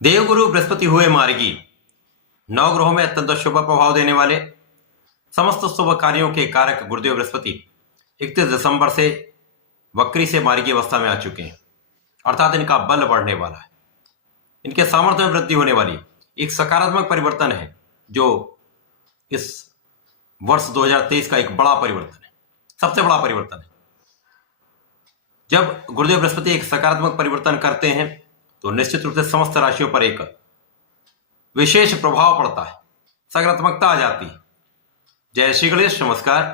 देवगुरु बृहस्पति हुए मार्गी। नवग्रहों में अत्यंत शुभ प्रभाव देने वाले समस्त शुभ कार्यों के कारक गुरुदेव बृहस्पति 31 दिसंबर से वक्री से मार्गी अवस्था में आ चुके हैं, अर्थात इनका बल बढ़ने वाला है, इनके सामर्थ्य में वृद्धि होने वाली एक सकारात्मक परिवर्तन है, जो इस वर्ष 2023 का एक बड़ा परिवर्तन है, सबसे बड़ा परिवर्तन है। जब गुरुदेव बृहस्पति एक सकारात्मक परिवर्तन करते हैं तो निश्चित रूप से समस्त राशियों पर एक विशेष प्रभाव पड़ता है, सकारात्मकता आ जाती है। जय श्री गणेश, नमस्कार।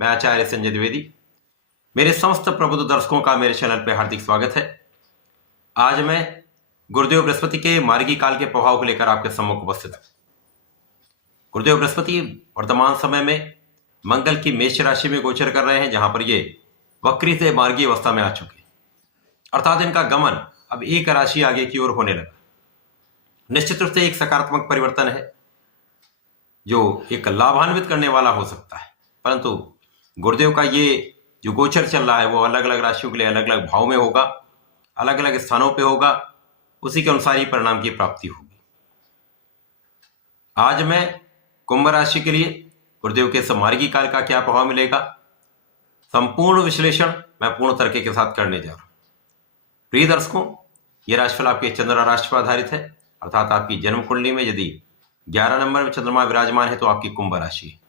मैं आचार्य संजय द्विवेदी, मेरे समस्त प्रबुद्ध दर्शकों का मेरे चैनल पर हार्दिक स्वागत है। आज मैं गुरुदेव बृहस्पति के मार्गी काल के प्रभाव को लेकर आपके सम्मुख उपस्थित हूं। गुरुदेव बृहस्पति वर्तमान समय में मंगल की मेष राशि में गोचर कर रहे हैं, जहां पर ये वक्री से मार्गी अवस्था में आ चुके हैं, अर्थात इनका गमन अब एक राशि आगे की ओर होने लगा। निश्चित रूप से एक सकारात्मक परिवर्तन है जो एक लाभान्वित करने वाला हो सकता है, परंतु गुरुदेव का ये जो गोचर चल रहा है वो अलग अलग राशियों के लिए अलग अलग भाव में होगा, अलग अलग स्थानों पे होगा, उसी के अनुसार ही परिणाम की प्राप्ति होगी। आज मैं कुंभ राशि के लिए गुरुदेव के इस मार्गी काल का क्या प्रभाव मिलेगा, संपूर्ण विश्लेषण मैं पूर्ण तरीके के साथ करने जा रहा हूं। प्रिय दर्शकों, यह राशिफल आपके चंद्र राशि पर आधारित है, अर्थात आपकी जन्म कुंडली में यदि 11 नंबर में चंद्रमा विराजमान है तो आपकी कुंभ राशि है।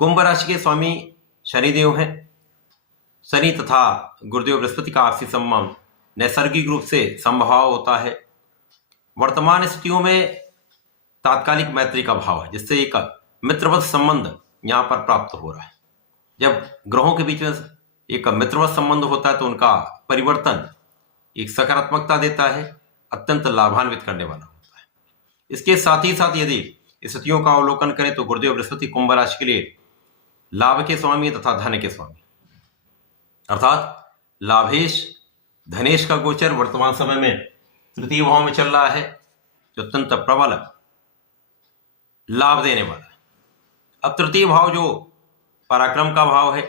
कुंभ राशि के स्वामी शनिदेव हैं। शनि तथा गुरुदेव बृहस्पति का आपसी संबंध नैसर्गिक रूप से संभाव होता है। वर्तमान स्थितियों में तात्कालिक मैत्री का भाव है, जिससे एक मित्रवत संबंध यहां पर प्राप्त हो रहा है। जब ग्रहों के बीच में एक मित्रवत संबंध होता है तो उनका परिवर्तन एक सकारात्मकता देता है, अत्यंत लाभान्वित करने वाला होता है। इसके साथ ही साथ यदि स्थितियों का अवलोकन करें तो गुरुदेव बृहस्पति कुंभ राशि के लिए लाभ के स्वामी तथा धन के स्वामी, अर्थात लाभेश धनेश का गोचर वर्तमान समय में तृतीय भाव में चल रहा है, जो अत्यंत प्रबल लाभ देने वाला है। अब तृतीय भाव जो पराक्रम का भाव है,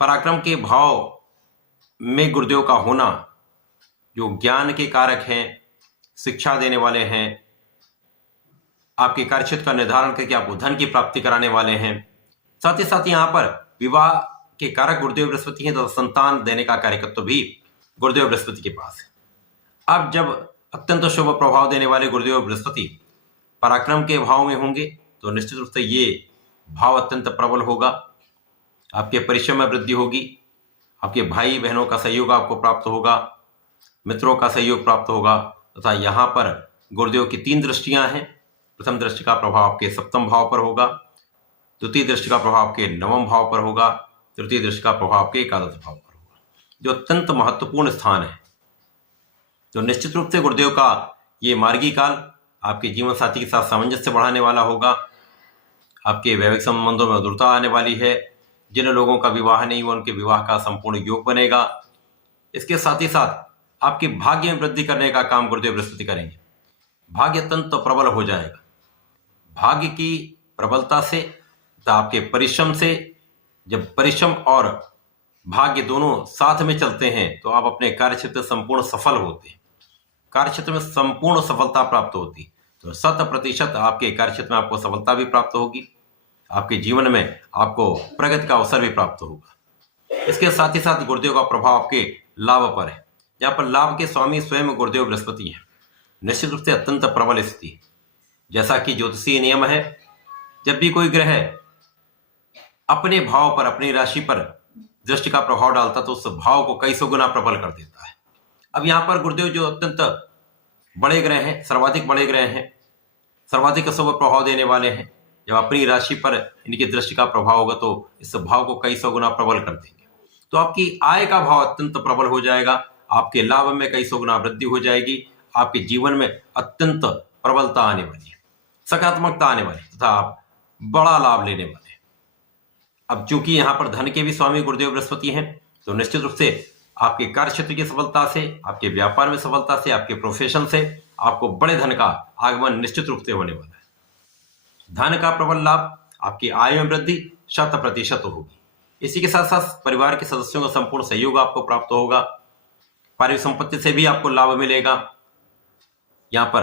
पराक्रम के भाव में गुरुदेव का होना जो ज्ञान के कारक हैं, शिक्षा देने वाले हैं, आपके कार्यक्षेत्र का निर्धारण करके आपको धन की प्राप्ति कराने वाले हैं, साथ ही साथ यहाँ पर विवाह के कारक गुरुदेव बृहस्पति हैं, तो संतान देने का कार्यकत्व भी गुरुदेव बृहस्पति के पास है। अब जब अत्यंत शुभ प्रभाव देने वाले गुरुदेव बृहस्पति पराक्रम के भाव में होंगे तो निश्चित रूप से ये भाव अत्यंत प्रबल होगा। आपके परिश्रम में वृद्धि होगी, आपके भाई बहनों का सहयोग आपको प्राप्त होगा, मित्रों का सहयोग प्राप्त होगा, तथा यहाँ पर गुरुदेव की 3 दृष्टियां हैं। प्रथम दृष्टि का प्रभाव आपके सप्तम भाव पर होगा, द्वितीय दृष्टि का प्रभाव आपके नवम भाव पर होगा, तृतीय दृष्टि का प्रभाव आपके एकादश भाव पर होगा, जो अत्यंत महत्वपूर्ण स्थान है। तो निश्चित रूप से गुरुदेव का ये मार्गी काल आपके जीवन साथी के साथ सामंजस्य बढ़ाने वाला होगा। आपके वैवाहिक संबंधों में मधुरता आने वाली है। जिन लोगों का विवाह नहीं हुआ उनके विवाह का संपूर्ण योग बनेगा। इसके साथ ही साथ आपके भाग्य में वृद्धि करने का काम गुरुदेव बृहस्पति करेंगे। भाग्य अत्यंत प्रबल हो जाएगा। भाग्य की प्रबलता से तथा आपके परिश्रम से, जब परिश्रम और भाग्य दोनों साथ में चलते हैं तो आप अपने कार्यक्षेत्र संपूर्ण सफल होते हैं। कार्यक्षेत्र में संपूर्ण सफलता प्राप्त होती, तो 100% आपके कार्यक्षेत्र में आपको सफलता भी प्राप्त होगी। आपके जीवन में आपको प्रगति का अवसर भी प्राप्त होगा। इसके साथ ही साथ गुरुदेव का प्रभाव आपके लाभ पर है, जहां पर लाभ के स्वामी स्वयं गुरुदेव बृहस्पति हैं। निश्चित रूप से अत्यंत प्रबल स्थिति है। जैसा कि ज्योतिषीय नियम है, जब भी कोई ग्रह अपने भाव पर, अपनी राशि पर दृष्टि का प्रभाव डालता तो उस भाव को कई सौ गुना प्रबल कर देता है। अब यहाँ पर गुरुदेव जो अत्यंत बड़े ग्रह हैं, सर्वाधिक बड़े ग्रह हैं, सर्वाधिक शुभ प्रभाव देने वाले हैं, जब अपनी राशि पर इनकी दृष्टि का प्रभाव होगा तो इस भाव को कई सौ गुना प्रबल कर देंगे। तो आपकी आय का भाव अत्यंत प्रबल हो जाएगा, आपके लाभ में कई सौ गुना वृद्धि हो जाएगी, आपके जीवन में अत्यंत प्रबलता आने वाली है, सकारात्मकता आने वाली है, तथा आप बड़ा लाभ लेने वाले हैं। अब चूंकि यहाँ पर धन के भी स्वामी गुरुदेव बृहस्पति हैं, तो निश्चित रूप से आपके कार्य क्षेत्र की सफलता से, आपके व्यापार में सफलता से, आपके प्रोफेशन से आपको बड़े धन का आगमन निश्चित रूप से होने वाला है। धन का प्रबल लाभ, आपकी आय में वृद्धि 100% होगी। इसी के साथ साथ परिवार के सदस्यों का संपूर्ण सहयोग आपको प्राप्त होगा। पारिवारिक संपत्ति से भी आपको लाभ मिलेगा। यहां पर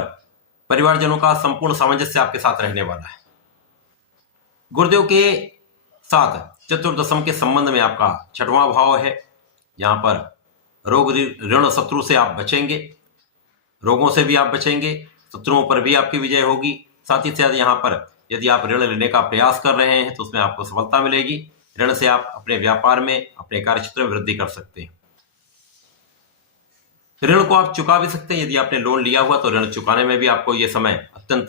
परिवारजनों का संपूर्ण सामंजस्य आपके साथ रहने वाला है। गुरुदेव के साथ चतुर्दशम के संबंध में आपका 6वां भाव है। यहां पर रोग ऋण शत्रु से आप बचेंगे, रोगों से भी आप बचेंगे, शत्रुओं पर भी आपकी विजय होगी। साथ ही साथ यहाँ पर यदि आप ऋण लेने का प्रयास कर रहे हैं तो उसमें आपको सफलता मिलेगी। ऋण से आप अपने व्यापार में, अपने कार्यक्षेत्र में वृद्धि कर सकते हैं। ऋण को आप चुका भी सकते हैं। यदि आपने लोन लिया हुआ तो ऋण चुकाने में भी आपको यह समय अत्यंत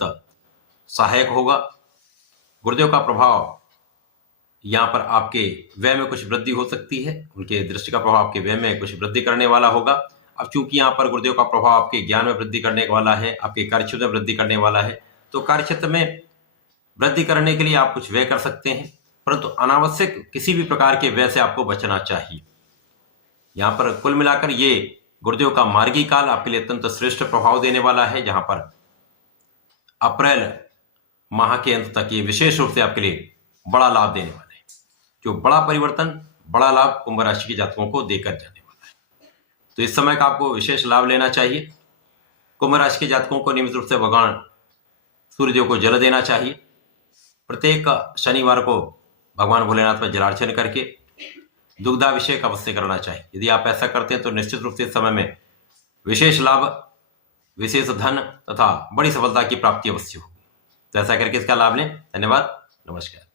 सहायक होगा। गुरुदेव का प्रभाव यहाँ पर आपके व्यय में कुछ वृद्धि हो सकती है। उनके दृष्टि का प्रभाव आपके व्यय में कुछ वृद्धि करने वाला होगा। अब चूंकि यहाँ पर गुरुदेव का प्रभाव आपके ज्ञान में वृद्धि करने वाला है, आपके कार्यक्षेत्र में वृद्धि करने वाला है, तो कार्यक्षेत्र में वृद्धि करने के लिए आप कुछ व्यय कर सकते हैं, परंतु अनावश्यक किसी भी प्रकार के व्यय से आपको बचना चाहिए। यहाँ पर कुल मिलाकर ये गुरुदेव का मार्गी काल आपके लिए अत्यंत श्रेष्ठ प्रभाव देने वाला है, जहां पर अप्रैल माह के अंत तक ये विशेष रूप से आपके लिए बड़ा लाभ देने वाला है। जो बड़ा परिवर्तन, बड़ा लाभ कुंभ राशि के जातकों को देकर जाने वाला है। तो इस समय का आपको विशेष लाभ लेना चाहिए। कुंभ राशि के जातकों को नियमित रूप से भगवान सूर्यदेव को जल देना चाहिए। प्रत्येक शनिवार को भगवान भोलेनाथ पर जलार्चन करके दुग्धाभिषेक अवश्य करना चाहिए। यदि आप ऐसा करते हैं तो निश्चित रूप से इस समय में विशेष लाभ, विशेष धन तथा बड़ी सफलता की प्राप्ति अवश्य होगी। तो ऐसा करके इसका लाभ लें। धन्यवाद, नमस्कार।